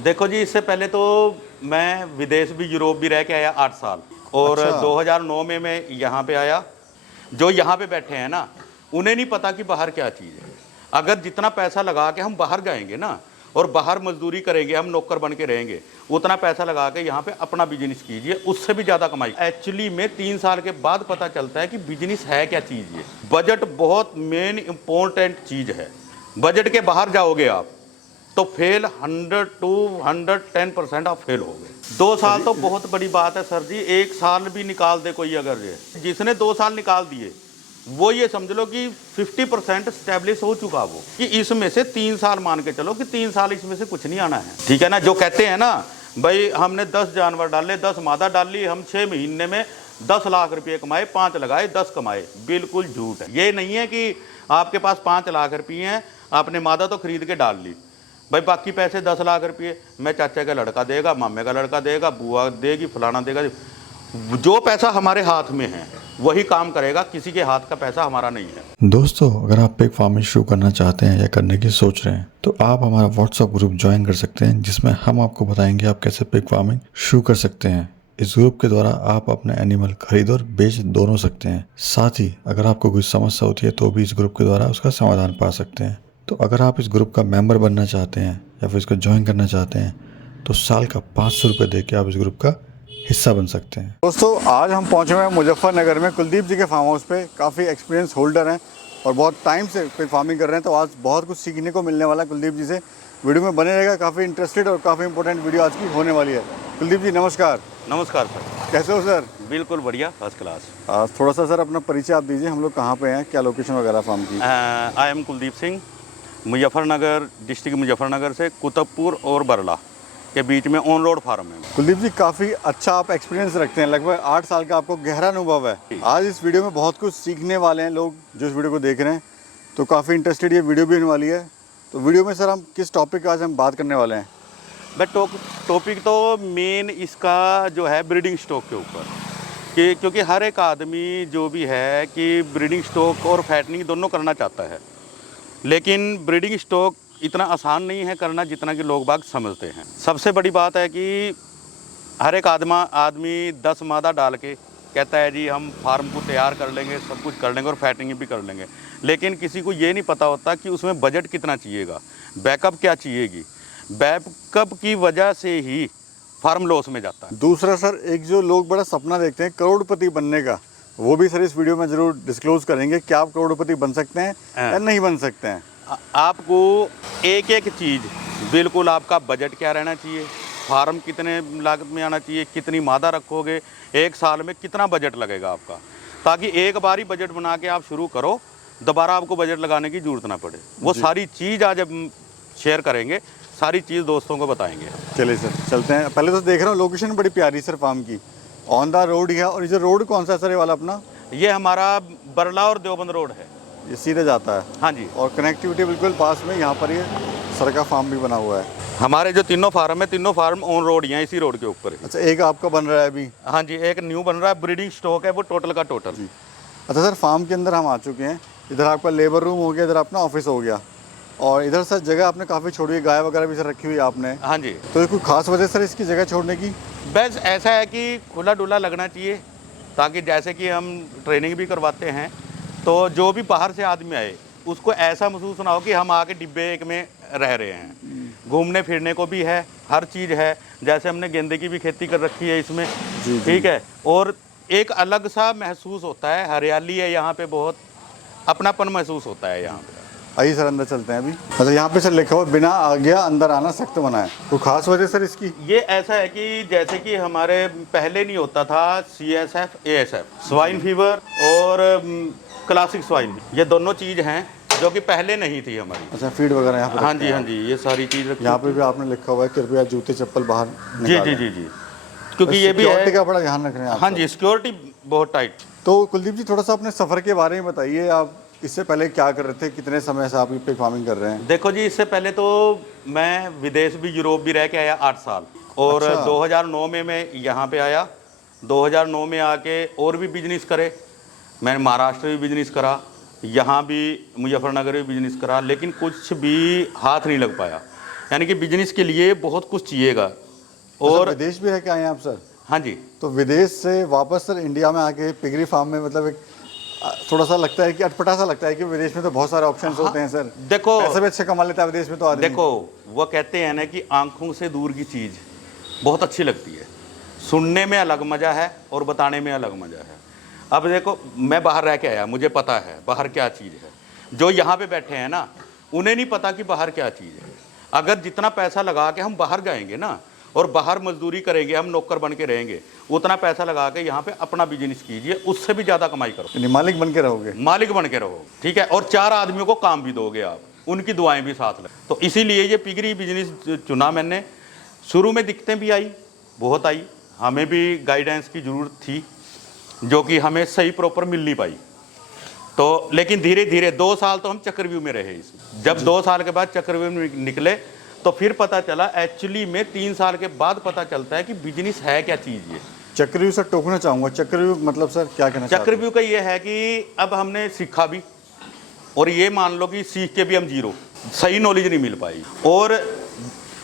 देखो जी, इससे पहले तो मैं विदेश भी, यूरोप भी रह के आया 8 साल। और अच्छा। 2009 में मैं यहाँ पे आया। जो यहाँ पे बैठे हैं ना, उन्हें नहीं पता कि बाहर क्या चीज़ है। अगर जितना पैसा लगा के हम बाहर जाएंगे ना, और बाहर मजदूरी करेंगे, हम नौकर बन के रहेंगे, उतना पैसा लगा के यहाँ पे अपना बिजनेस कीजिए, उससे भी ज़्यादा कमाई। एक्चुअली में 3 साल के बाद पता चलता है कि बिजनेस है क्या चीज़। ये बजट बहुत मेन इम्पोर्टेंट चीज़ है। बजट के बाहर जाओगे आप तो फेल 100 to 110% आप फेल हो गए। 2 साल तो बहुत बड़ी बात है सर जी। 1 साल भी निकाल दे कोई, अगर ये जिसने 2 साल निकाल दिए, वो ये समझ लो कि 50% स्टैब्लिश हो चुका वो, कि इसमें से 3 साल मान के चलो कि 3 साल इसमें से कुछ नहीं आना है। ठीक है ना। जो कहते हैं ना भाई, हमने 10 जानवर डाले, 10 मादा डाली, हम 6 महीने में 10 लाख रुपये कमाए, 5 लगाए, 10 कमाए, बिल्कुल झूठ है। ये नहीं है कि आपके पास 5 लाख रुपये हैं, आपने मादा तो खरीद के डाल ली, भाई बाकी पैसे 10 लाख रुपये मैं चाचा का लड़का देगा, मामे का लड़का देगा, बुआ देगी, फलाना देगा। जो पैसा हमारे हाथ में है वही काम करेगा, किसी के हाथ का पैसा हमारा नहीं है। दोस्तों, अगर आप पिग फार्मिंग शुरू करना चाहते हैं या करने की सोच रहे हैं तो आप हमारा व्हाट्सएप ग्रुप ज्वाइन कर सकते हैं, जिसमें हम आपको बताएंगे आप कैसे पिग फार्मिंग शुरू कर सकते हैं। इस ग्रुप के द्वारा आप अपने एनिमल खरीद और बेच दोनों सकते हैं। साथ ही अगर आपको कोई समस्या होती है तो भी इस ग्रुप के द्वारा उसका समाधान पा सकते हैं। तो अगर आप इस ग्रुप का मेंबर बनना चाहते हैं या फिर इसको ज्वाइन करना चाहते हैं तो साल का 500 रुपये दे के आप इस ग्रुप का हिस्सा बन सकते हैं। दोस्तों, आज हम पहुंचे हुए हैं मुजफ्फरनगर में कुलदीप जी के फार्म हाउस पे। काफ़ी एक्सपीरियंस होल्डर हैं और बहुत टाइम से पिग फार्मिंग कर रहे हैं, तो आज बहुत कुछ सीखने को मिलने वाला है कुलदीप जी से। वीडियो में बने रहेगा, काफ़ी इंटरेस्टेड और काफ़ी इंपॉर्टेंट वीडियो आज की होने वाली है। कुलदीप जी नमस्कार। नमस्कार सर। कैसे हो सर? बिल्कुल बढ़िया, फर्स्ट क्लास। थोड़ा सा सर अपना परिचय आप दीजिए, हम लोग कहाँ पे हैं, क्या लोकेशन वगैरह फार्म की? I am Kuldeep Singh, Muzaffarnagar district, Muzaffarnagar से कुतुबपुर और बरला के बीच में ऑन रोड फार्म है। कुलदीप जी, काफ़ी अच्छा आप एक्सपीरियंस रखते हैं, लगभग 8 साल का आपको गहरा अनुभव है। आज इस वीडियो में बहुत कुछ सीखने वाले हैं लोग जो इस वीडियो को देख रहे हैं, तो काफ़ी इंटरेस्टेड ये वीडियो भी होने वाली है। तो वीडियो में सर हम किस टॉपिक का आज हम बात करने वाले हैं? बट टॉपिक तो मेन इसका जो है ब्रीडिंग स्टॉक के ऊपर, कि क्योंकि हर एक आदमी जो भी है कि ब्रीडिंग स्टॉक और फैटनिंग दोनों करना चाहता है, लेकिन ब्रीडिंग स्टॉक इतना आसान नहीं है करना जितना कि लोग बाग समझते हैं। सबसे बड़ी बात है कि हर एक आदमी 10 मादा डाल के कहता है जी हम फार्म को तैयार कर लेंगे, सब कुछ कर लेंगे और फैटिंग भी कर लेंगे, लेकिन किसी को ये नहीं पता होता कि उसमें बजट कितना चाहिएगा, बैकअप क्या चाहिएगी। बैकअप की वजह से ही फार्म लॉस में जाता है। दूसरा सर, एक जो लोग बड़ा सपना देखते हैं करोड़पति बनने का, वो भी सर इस वीडियो में ज़रूर डिस्क्लोज करेंगे। क्या आप करोड़पति बन सकते हैं या नहीं बन सकते हैं? आपको एक एक चीज़ बिल्कुल, आपका बजट क्या रहना चाहिए, फार्म कितने लागत में आना चाहिए, कितनी मादा रखोगे, 1 साल में कितना बजट लगेगा आपका, ताकि एक बार ही बजट बना के आप शुरू करो, दोबारा आपको बजट लगाने की ज़रूरत ना पड़े। वो सारी चीज़ आज हम शेयर करेंगे, सारी चीज़ दोस्तों को बताएंगे। चलिए सर चलते हैं। पहले तो देख रहा हूँ लोकेशन बड़ी प्यारी सर फार्म की, ऑन द रोड ही है। और ये जो रोड कौन सा है सर ये वाला अपना? ये हमारा बरला और देवबंद रोड है। ये सीधे जाता है? हाँ जी। और कनेक्टिविटी बिल्कुल पास में, यहाँ पर ये सर का फार्म भी बना हुआ है। हमारे जो तीनों फार्म है, तीनों फार्म ऑन रोड ही हैं, इसी रोड के ऊपर। अच्छा, एक आपका बन रहा है अभी? हाँ जी, एक न्यू बन रहा है। ब्रीडिंग स्टॉक है वो टोटल का टोटल जी। अच्छा सर, फार्म के अंदर हम आ चुके हैं। इधर आपका लेबर रूम हो गया, इधर अपना ऑफिस हो गया, और इधर सर जगह आपने काफ़ी छोड़ी है, गाय वगैरह भी सर रखी हुई है आपने। हाँ जी। तो कोई खास वजह सर इसकी जगह छोड़ने की? बस ऐसा है कि खुला डुला लगना चाहिए, ताकि जैसे कि हम ट्रेनिंग भी करवाते हैं, तो जो भी बाहर से आदमी आए उसको ऐसा महसूस ना हो कि हम आके डिब्बे एक में रह रहे हैं। घूमने फिरने को भी है, हर चीज़ है। जैसे हमने गेंदे की भी खेती कर रखी है इसमें, ठीक है। और एक अलग सा महसूस होता है, हरियाली है यहाँ पे, बहुत अपनापन महसूस होता है यहाँ पे। आइए सर अंदर चलते हैं अभी। अच्छा, यहाँ पे सर लिखा हुआ बिना आज्ञा अंदर आना सख्त मना है, तो खास वजह सर इसकी? ये ऐसा है कि जैसे कि हमारे पहले नहीं होता था CSF ASF, स्वाइन फीवर और क्लासिक स्वाइन, ये दोनों चीज़ हैं जो कि पहले नहीं थी हमारी। अच्छा, फीड वगैरह यहाँ पे? हाँ जी, हाँ जी, ये सारी चीज़ रखी। यहाँ पे भी आपने लिखा हुआ है कृपया जूते चप्पल बाहर जी जी जी जी, क्योंकि ये भी है का बड़ा ध्यान रख रहे हैं आप। हाँ जी, सिक्योरिटी बहुत टाइट। तो कुलदीप जी, थोड़ा सा अपने सफ़र के बारे में बताइए। आप इससे पहले क्या कर रहे थे, कितने समय से आप पिग फार्मिंग कर रहे हैं? देखो जी, इससे पहले तो मैं विदेश भी, यूरोप भी रह के आया 8 साल। और 2009 में मैं यहाँ पे आया। 2009 में आके और भी बिजनेस करे, मैंने महाराष्ट्र भी बिजनेस करा, यहाँ भी मुजफ्फरनगर भी बिजनेस करा, लेकिन कुछ भी हाथ नहीं लग पाया। यानी कि बिजनेस के लिए बहुत कुछ चाहिएगा। और और विदेश भी है क्या आए आप सर? हाँ जी, तो विदेश से वापस सर इंडिया में आके पिगरी फार्म में मतलब एक थोड़ा सा लगता है कि अटपटा सा लगता है कि विदेश में तो बहुत सारे ऑप्शंस होते हैं सर। देखो पैसे भी अच्छे कमा लेता है विदेश में तो आदमी। देखो वो कहते हैं ना कि आंखों से दूर की चीज़ बहुत अच्छी लगती है, सुनने में अलग मज़ा है और बताने में अलग मज़ा है। अब देखो मैं बाहर रह के आया, मुझे पता है बाहर क्या चीज़ है। जो यहाँ पे बैठे हैं ना, उन्हें नहीं पता कि बाहर क्या चीज़ है। अगर जितना पैसा लगा के हम बाहर जाएंगे ना और बाहर मजदूरी करेंगे, हम नौकर बन के रहेंगे, उतना पैसा लगा के यहाँ पे अपना बिजनेस कीजिए, उससे भी ज़्यादा कमाई करो, यानी मालिक बन के रहोगे। मालिक बन के रहो, ठीक है। और 4 आदमियों को काम भी दोगे आप, उनकी दुआएं भी साथ लगे। तो इसीलिए ये पिगरी बिजनेस चुना मैंने। शुरू में दिक्कतें भी आई, बहुत आई, हमें भी गाइडेंस की ज़रूरत थी जो कि हमें सही प्रॉपर मिल नहीं पाई। तो लेकिन धीरे धीरे 2 साल तो हम चक्रव्यूह में रहे इसमें। जब 2 साल के बाद चक्रव्यूह में निकले तो फिर पता चला, एक्चुअली में 3 साल के बाद पता चलता है कि बिजनेस है क्या चीज़। ये चक्रव्यूह सर टोकना चाहूँगा, चक्रव्यूह मतलब सर क्या कहना चाहते हैं? चक्रव्यूह का ये है कि अब हमने सीखा भी, और ये मान लो कि सीख के भी हम जीरो, सही नॉलेज नहीं मिल पाई। और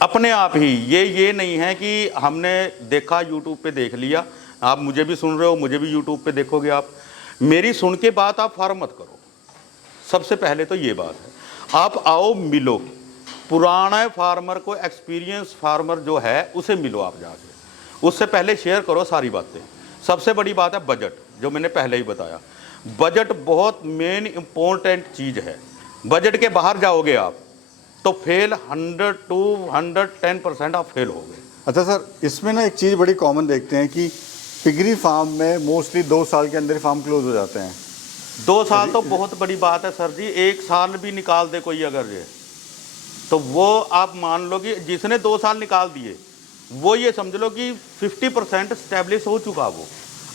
अपने आप ही ये नहीं है कि हमने देखा, यूट्यूब पे देख लिया। आप मुझे भी सुन रहे हो, मुझे भी यूट्यूब पे देखोगे आप। मेरी सुन के बात आप फार्म मत करो, सबसे पहले तो ये बात है। आप आओ, मिलो, पुराना फार्मर को, एक्सपीरियंस फार्मर जो है उसे मिलो आप जाके, उससे पहले शेयर करो सारी बातें। सबसे बड़ी बात है बजट, जो मैंने पहले ही बताया। बजट बहुत मेन इम्पोर्टेंट चीज़ है। बजट के बाहर जाओगे आप तो फेल 100 to 110% आप फेल हो गए। अच्छा सर, इसमें ना एक चीज़ बड़ी कॉमन देखते हैं कि पिगरी फार्म में मोस्टली 2 साल के अंदर ही फार्म क्लोज हो जाते हैं। 2 साल तो बहुत बड़ी बात है सर जी। 1 साल भी निकाल दे कोई अगर ये, तो वो आप मान लो कि जिसने 2 साल निकाल दिए, वो ये समझ लो कि 50% स्टैब्लिश हो चुका वो।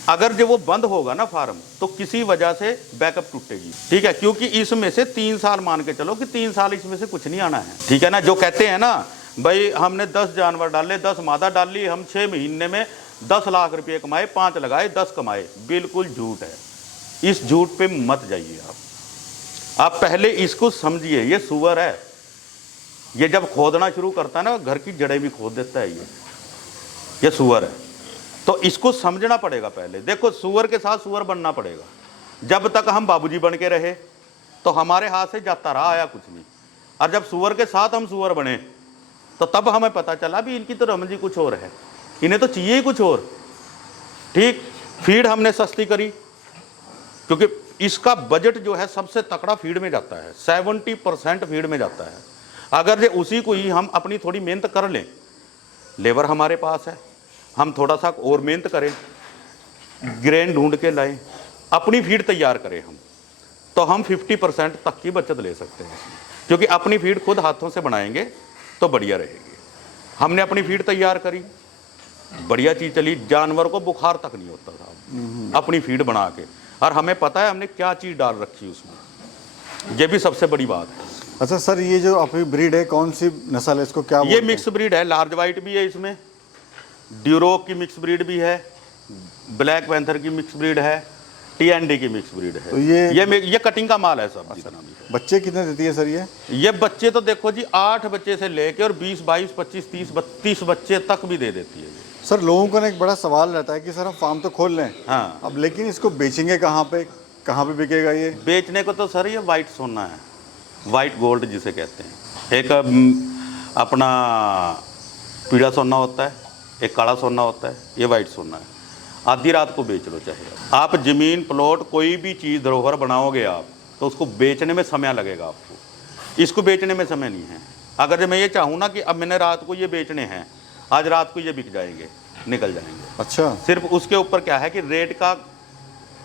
अगर जब वो बंद होगा ना फार्म, तो किसी वजह से बैकअप टूटेगी, ठीक है। क्योंकि इसमें से 3 साल मान के चलो कि 3 साल इसमें से कुछ नहीं आना है, ठीक है ना। जो कहते हैं ना भाई हमने 10 जानवर डाले, 10 मादा डाली, हम 6 महीने में 10 लाख रुपये कमाए, 5 लगाए, 10 कमाए, बिल्कुल झूठ है। इस झूठ पे मत जाइए आप पहले इसको समझिए। ये सुअर है, ये जब खोदना शुरू करता है ना, घर की जड़ें भी खोद देता है। ये सुअर है, तो इसको समझना पड़ेगा पहले। देखो सुअर के साथ सुअर बनना पड़ेगा। जब तक हम बाबूजी बन के रहे तो हमारे हाथ से जाता रहा, आया कुछ नहीं। और जब सुअर के साथ हम सुअर बने तो तब हमें पता चला भी इनकी तो रमजी कुछ और है, इन्हें तो चाहिए ही कुछ और, ठीक। फीड हमने सस्ती करी, क्योंकि इसका बजट जो है सबसे तकड़ा फीड में जाता है, 70% फीड में जाता है। अगर ये उसी को ही हम अपनी थोड़ी मेहनत कर लें, लेबर हमारे पास है, हम थोड़ा सा और मेहनत करें, ग्रेन ढूंढ के लाएं, अपनी फीड तैयार करें हम, तो हम 50% तक की बचत ले सकते हैं। क्योंकि अपनी फीड खुद हाथों से बनाएंगे तो बढ़िया रहेगी। हमने अपनी फीड तैयार करी, बढ़िया चीज़ चली, जानवर को बुखार तक नहीं होता था अपनी फीड बना के। और हमें पता है हमने क्या चीज़ डाल रखी उसमें, ये भी सबसे बड़ी बात है। अच्छा सर, ये जो आपकी ब्रीड है कौन सी नस्ल है, इसको क्या ये बोलते हैं? मिक्स ब्रीड है, लार्ज वाइट भी है इसमें, ड्यूरोक की मिक्स ब्रीड भी है, ब्लैक पैंथर की मिक्स ब्रीड है, टी&डी की मिक्स ब्रीड है। तो ये कटिंग का माल है सब। जितना भी है। बच्चे कितने देती है सर ये बच्चे तो देखो जी 8 बच्चे से लेके और 20, 22, 25, 30, 32 बच्चे तक भी दे देती है ये। सर लोगों का ना एक बड़ा सवाल रहता है कि सर हम फार्म तो खोल लें, हाँ, अब लेकिन इसको बेचेंगे कहाँ पे बिकेगा ये? बेचने को तो सर ये वाइट सोना है, वाइट गोल्ड जिसे कहते हैं। एक अपना पीला सोना होता है, एक काला सोना होता है, ये वाइट सोना है। आधी रात को बेच लो चाहे आप ज़मीन प्लॉट कोई भी चीज़ धरोहर बनाओगे आप, तो उसको बेचने में समय लगेगा आपको, इसको बेचने में समय नहीं है। अगर मैं ये चाहूँ ना कि अब मैंने रात को ये बेचने हैं, आज रात को ये बिक जाएंगे, निकल जाएंगे। अच्छा, सिर्फ उसके ऊपर क्या है कि रेट का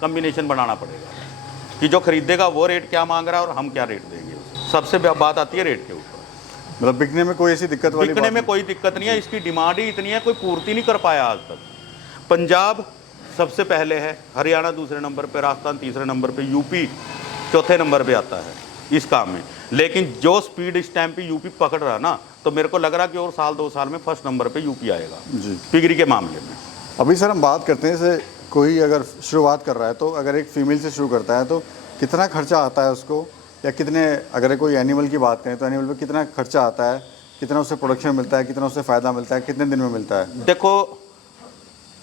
कम्बिनेशन बनाना पड़ेगा कि जो खरीदेगा वो रेट क्या मांग रहा है और हम क्या रेट देंगे। सबसे बात आती है रेट के ऊपर। मतलब बिकने में कोई ऐसी दिक्कत वाली बिकने बात में कोई दिक्कत नहीं है, इसकी डिमांड ही इतनी है, कोई पूर्ति नहीं कर पाया आज तक। पंजाब सबसे पहले है, हरियाणा दूसरे नंबर पे, राजस्थान तीसरे नंबर पे, यूपी चौथे नंबर पे आता है इस काम में। लेकिन जो स्पीड इस टाइम पे यूपी पकड़ रहा ना, तो मेरे को लग रहा कि और साल 2 साल में फर्स्ट नंबर पे यूपी आएगा जी पिगरी के मामले में। अभी सर हम बात करते हैं, जैसे कोई अगर शुरुआत कर रहा है तो अगर एक फीमेल से शुरू करता है तो कितना खर्चा आता है उसको, या कितने, अगर कोई एनिमल की बात करें तो एनिमल पे कितना खर्चा आता है, कितना उससे प्रोडक्शन मिलता है, कितना उससे फ़ायदा मिलता है, कितने दिन में मिलता है? देखो,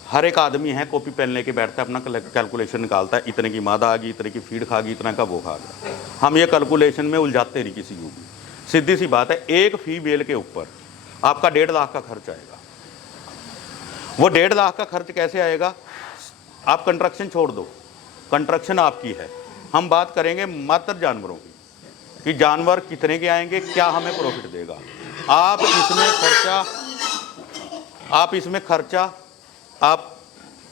हर एक आदमी है कॉपी पेन लेके बैठता है, अपना कैलकुलेशन निकालता है, इतने की मादा आ गई, इतने की फीड खा गई, इतना का वो खा गया। हम ये कैलकुलेशन में उलझाते नहीं किसी को भी। सीधी सी बात है, एक फीमेल के ऊपर आपका 1.5 लाख का खर्च आएगा। वो 1.5 लाख का खर्च कैसे आएगा? आप कंस्ट्रक्शन छोड़ दो, कंस्ट्रक्शन आपकी है। हम बात करेंगे मात्र जानवरों की, कि जानवर कितने के आएंगे, क्या हमें प्रॉफिट देगा। आप इसमें खर्चा आप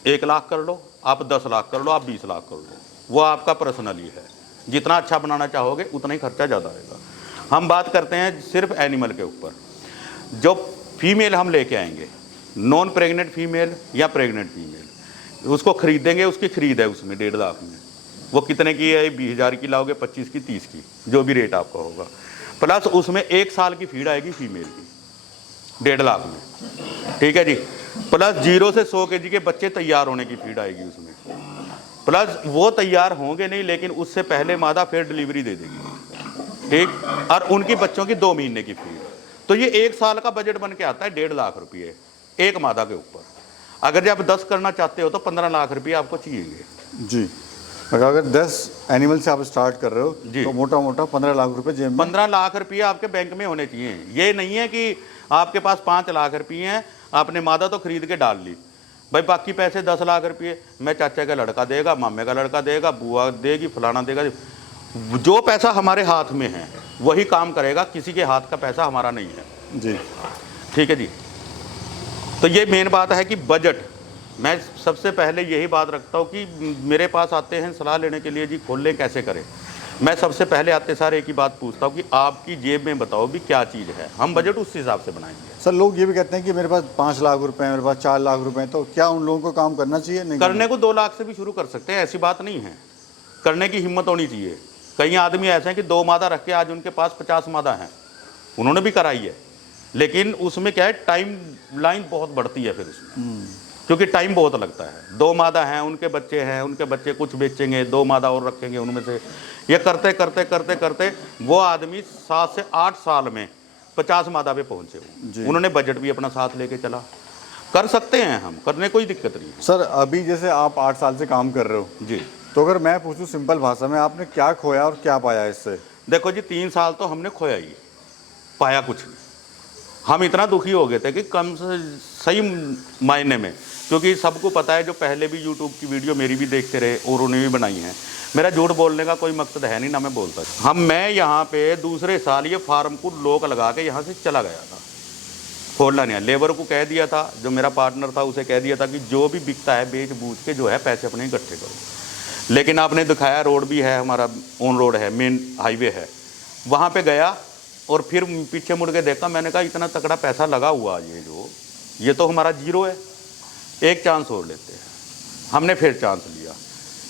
1 लाख कर लो, आप 10 लाख कर लो, आप 20 लाख कर लो, वो आपका पर्सनली है। जितना अच्छा बनाना चाहोगे उतना ही खर्चा ज़्यादा आएगा। हम बात करते हैं सिर्फ एनिमल के ऊपर। जो फीमेल हम लेके आएंगे, नॉन प्रेग्नेंट फीमेल या प्रेग्नेंट फीमेल, उसको खरीदेंगे, उसकी खरीद है उसमें 1.5 लाख में। वो कितने की है? 20,000 की लाओगे, 25 की, 30 की, जो भी रेट आपका होगा। प्लस उसमें 1 साल की फीड आएगी फीमेल की 1.5 लाख में, ठीक है जी। प्लस 0 से 100 kg के बच्चे तैयार होने की फीड आएगी उसमें। प्लस वो तैयार होंगे नहीं, लेकिन उससे पहले मादा फिर डिलीवरी दे देगी, ठीक। और उनकी बच्चों की 2 महीने की फीड। तो ये 1 साल का बजट बन के आता है 1.5 लाख रुपये एक मादा के ऊपर। अगर जब 10 करना चाहते हो तो 15 लाख रुपये आपको चाहिए जी। अगर 10 एनिमल से आप स्टार्ट कर रहे हो जी, तो मोटा मोटा 15 लाख रुपए जेब में। 15 लाख रुपये आपके बैंक में होने चाहिए। ये नहीं है कि आपके पास 5 लाख रुपये हैं, आपने मादा तो खरीद के डाल ली, भाई बाकी पैसे 10 लाख रुपये मैं चाचा का लड़का देगा, मामे का लड़का देगा, बुआ देगी, फलाना देगा। जो पैसा हमारे हाथ में है वही काम करेगा, किसी के हाथ का पैसा हमारा नहीं है जी, ठीक है जी। तो ये मेन बात है कि बजट, मैं सबसे पहले यही बात रखता हूँ कि मेरे पास आते हैं सलाह लेने के लिए, जी खोल लें कैसे करें। मैं सबसे पहले आते सारे एक ही बात पूछता हूँ कि आपकी जेब में बताओ भी क्या चीज़ है, हम बजट उस हिसाब से बनाएंगे। सर लोग ये भी कहते हैं कि मेरे पास 5 लाख रुपए हैं, मेरे पास 4 लाख रुपए हैं, तो क्या उन लोगों को काम करना चाहिए? नहीं करने को 2 लाख से भी शुरू कर सकते हैं, ऐसी बात नहीं है। करने की हिम्मत होनी चाहिए। कई आदमी ऐसे हैं कि 2 मादा रख के आज उनके पास 50 मादा हैं, उन्होंने भी कराई है, लेकिन उसमें क्या है, टाइम लाइन बहुत बढ़ती है फिर उसमें, क्योंकि टाइम बहुत लगता है। 2 मादा हैं, उनके बच्चे कुछ बेचेंगे, 2 मादा और रखेंगे उनमें से। ये करते करते करते करते वो आदमी 7 से 8 साल में 50 मादा पे पहुंचे हुए। उन्होंने बजट भी अपना साथ लेके चला। कर सकते हैं हम, करने कोई दिक्कत नहीं। सर अभी जैसे आप 8 साल से काम कर रहे हो जी, तो अगर मैं पूछूं सिंपल भाषा में, आपने क्या खोया और क्या पाया इससे? देखो जी, 3 साल तो हमने खोया ही, पाया कुछ नहीं। हम इतना दुखी हो गए थे कि कम से सही मायने में, क्योंकि सबको पता है, जो पहले भी यूट्यूब की वीडियो मेरी भी देखते रहे और उन्हें भी बनाई है, मेरा झूठ बोलने का कोई मकसद है नहीं, ना मैं बोलता। मैं यहाँ पे दूसरे साल ये फार्म को लॉक लगा के यहाँ से चला गया था, खोलना नहीं है। लेबर को कह दिया था, जो मेरा पार्टनर था उसे कह दिया था कि जो भी बिकता है बेच बूझ के जो है पैसे अपने इकट्ठे करो। लेकिन आपने दिखाया, रोड भी है हमारा, ऑन रोड है, मेन हाईवे है, वहाँ पे गया और फिर पीछे मुड़ के देखा, मैंने कहा इतना तगड़ा पैसा लगा हुआ ये तो हमारा जीरो है, एक चांस और लेते हैं। हमने फिर चांस लिया,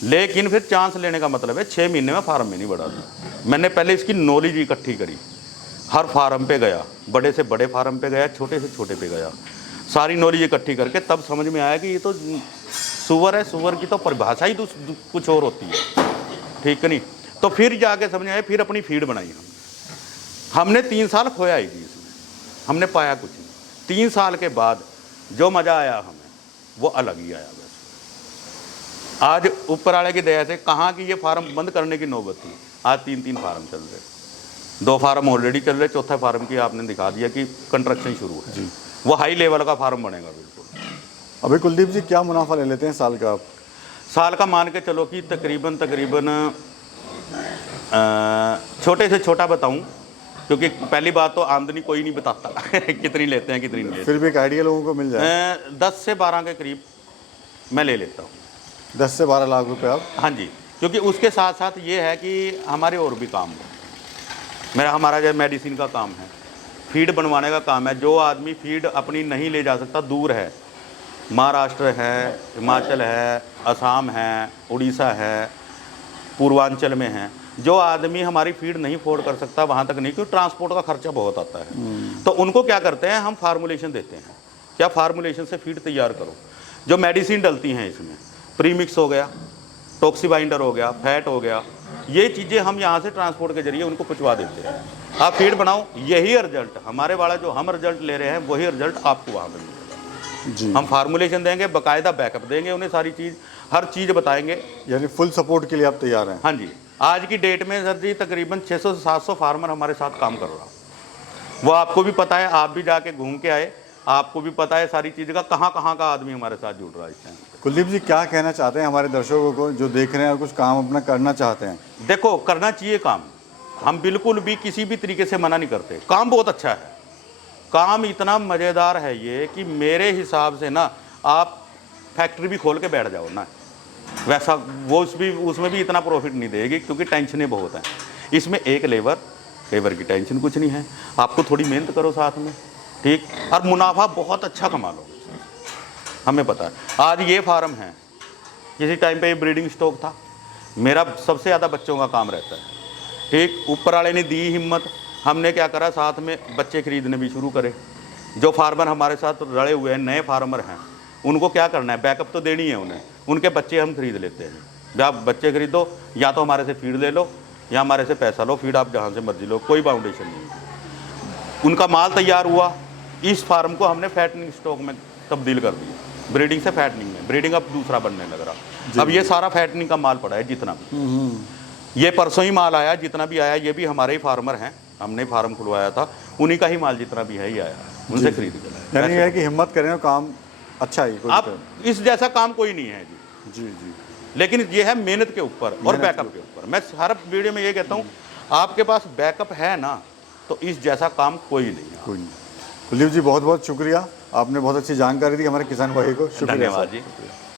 लेकिन फिर चांस लेने का मतलब है 6 महीने में फार्म में नहीं बढ़ा था। मैंने पहले इसकी नॉलेज इकट्ठी करी, हर फार्म पे गया, बड़े से बड़े फार्म पे गया, छोटे से छोटे पे गया, सारी नॉलेज इकट्ठी करके तब समझ में आया कि ये तो सुअर है, सुअर की तो परिभाषा ही कुछ और होती है, ठीक है नहीं। तो फिर जाके समझ आया, फिर अपनी फीड बनाई हमने 3 साल खोया ही थी इसमें, हमने पाया कुछ नहीं। 3 साल के बाद जो मज़ा आया हमें वो अलग ही आया। बस आज ऊपर वाले की दया से कहाँ की ये फार्म बंद करने की नौबत थी, आज 3-3 फार्म चल रहे, 2 फार्म ऑलरेडी चल रहे, चौथा फार्म की आपने दिखा दिया कि कंस्ट्रक्शन शुरू है जी, वो हाई लेवल का फार्म बनेगा बिल्कुल। अभी कुलदीप जी क्या मुनाफा ले लेते हैं साल का आप? साल का मान के चलो कि तकरीबन छोटे से छोटा बताऊं, क्योंकि पहली बात तो आमदनी कोई नहीं बताता कितनी लेते हैं कितनी नहीं लेते, फिर भी एक आइडिया लोगों को मिल जाए। 10 से 12 के करीब मैं ले लेता हूँ। 10 से 12 लाख रुपए आप? हाँ जी, क्योंकि उसके साथ साथ ये है कि हमारे और भी काम है। हमारा जो मेडिसिन का काम है, फीड बनवाने का काम है। जो आदमी फीड अपनी नहीं ले जा सकता, दूर है, महाराष्ट्र है, हिमाचल है, असम है, उड़ीसा है, पूर्वांचल में है, जो आदमी हमारी फीड नहीं अफोर्ड कर सकता वहाँ तक नहीं, क्योंकि ट्रांसपोर्ट का खर्चा बहुत आता है। तो उनको क्या करते हैं, हम फार्मूलेशन देते हैं, क्या फार्मूलेशन से फीड तैयार करो। जो मेडिसिन डलती हैं इसमें, प्रीमिक्स हो गया, टॉक्सीबाइंडर हो गया, फैट हो गया, ये चीज़ें हम यहाँ से ट्रांसपोर्ट के जरिए उनको पहुँचवा देते हैं। आप फीड बनाओ, यही रिजल्ट हमारे वाला जो हम रिजल्ट ले रहे हैं वही रिजल्ट आपको वहाँ पे मिलेगा। जी, हम फार्मूलेशन देंगे, बाकायदा बैकअप देंगे उन्हें, सारी चीज़ हर चीज़ बताएंगे। यानी फुल सपोर्ट के लिए आप तैयार हैं। हाँ जी, आज की डेट में सर जी तकरीबन 600 से 700 फार्मर हमारे साथ काम कर रहा। वो आपको भी पता है, आप भी जाके घूम के आए, आपको भी पता है सारी चीज़ का, कहाँ कहाँ का आदमी हमारे साथ जुड़ रहा है इस टाइम। कुलदीप जी, क्या कहना चाहते हैं हमारे दर्शकों को जो देख रहे हैं और कुछ काम अपना करना चाहते हैं? देखो, करना चाहिए काम, हम बिल्कुल भी किसी भी तरीके से मना नहीं करते। काम बहुत अच्छा है, काम इतना मज़ेदार है ये कि मेरे हिसाब से ना आप फैक्ट्री भी खोल के बैठ जाओ ना, वैसा वो उसमें भी इतना प्रॉफिट नहीं देगी, क्योंकि टेंशनें बहुत हैं इसमें। एक लेबर की टेंशन कुछ नहीं है, आपको थोड़ी मेहनत करो साथ में, ठीक, और मुनाफा बहुत अच्छा कमा लो। हमें पता है आज ये फार्म है, किसी टाइम पे ये ब्रीडिंग स्टॉक था, मेरा सबसे ज़्यादा बच्चों का काम रहता है, ठीक। ऊपर वाले ने दी हिम्मत, हमने क्या करा, साथ में बच्चे खरीदने भी शुरू करे। जो फार्मर हमारे साथ रले हुए हैं, नए फार्मर हैं, उनको क्या करना है, बैकअप तो देनी है उन्हें, उनके बच्चे हम खरीद लेते हैं। आप बच्चे खरीदो, या तो हमारे से फीड ले लो या हमारे से पैसा लो, फीड आप जहाँ से मर्जी लो, कोई बाउंडेशन नहीं। उनका माल तैयार हुआ, इस फार्म को हमने फैटनिंग स्टॉक में तब्दील कर दिया, ब्रीडिंग से फैटनिंग में, ब्रीडिंग अब दूसरा बनने लग रहा। अब ये सारा फैटनिंग का माल पड़ा है जितना भी, ये परसों ही माल आया, जितना भी आया ये भी हमारे ही फार्मर हैं, हमने फार्म खुलवाया था, उन्हीं का ही माल जितना भी है ये आया, उनसे खरीद के लाया। यानी ये है कि हिम्मत करें और काम अच्छा ही कोई आप इस जैसा काम कोई नहीं है जी। जी जी, लेकिन ये है मेहनत के ऊपर और बैकअप के ऊपर। मैं हर वीडियो में ये कहता हूँ, आपके पास बैकअप है ना, तो इस जैसा काम कोई नहीं है। कोई नहीं। कुलदीप जी, बहुत बहुत शुक्रिया, आपने बहुत अच्छी जानकारी दी हमारे किसान भाई को। शुक्रिया धन्यवाद सर। जी।